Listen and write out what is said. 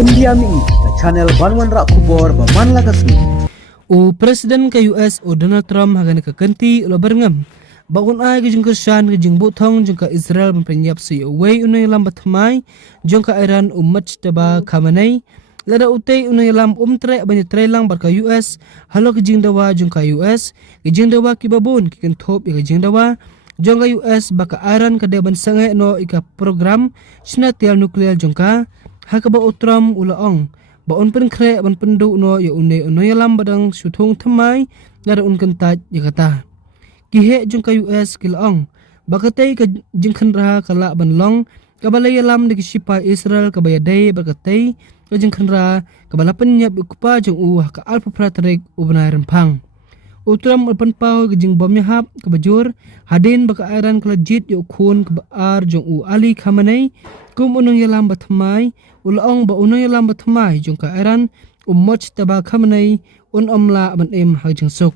India mi na channel Banwan Rak Kubor Baman Lagasmi. O Presiden ka US o Donald Trump hagan kakanti ulo berngam. Bakun ay gijing Krisyan gijing butong jung ka Israel mempenyap si away unay lambat mai jung ka Iran umat taba kamanay. Lada utay unay lam tre banyak tre lang barka US halo gijing dawa jung ka US gijing dawa kibabun kikan top gijing dawa jung ka US baka Iran kadeban sangay no ika program sinatial nuklear jung ka hakaba utram ulaong. Baon pen kre ban pendu no ya unay lam badang sutung thamai lada un kentaj yakata. Kihe jung ka US kilaong bakatay ka jingkan raha kala banlong kabalaya lam de kisipa Israel kabayadai bakatay ka jingkan raha kabalapan nyap ukupa jung ka alpa pratarek ubnay rempang utram alpan pao gijing bomnya hap kabajur hadin baka Iran kalajit yo khun kabar jung ali khamanay kum unong yalam batmai ulaong ba unong yalam batmai jung ka Iran moch taba khamanay un omla ban em hajing sok.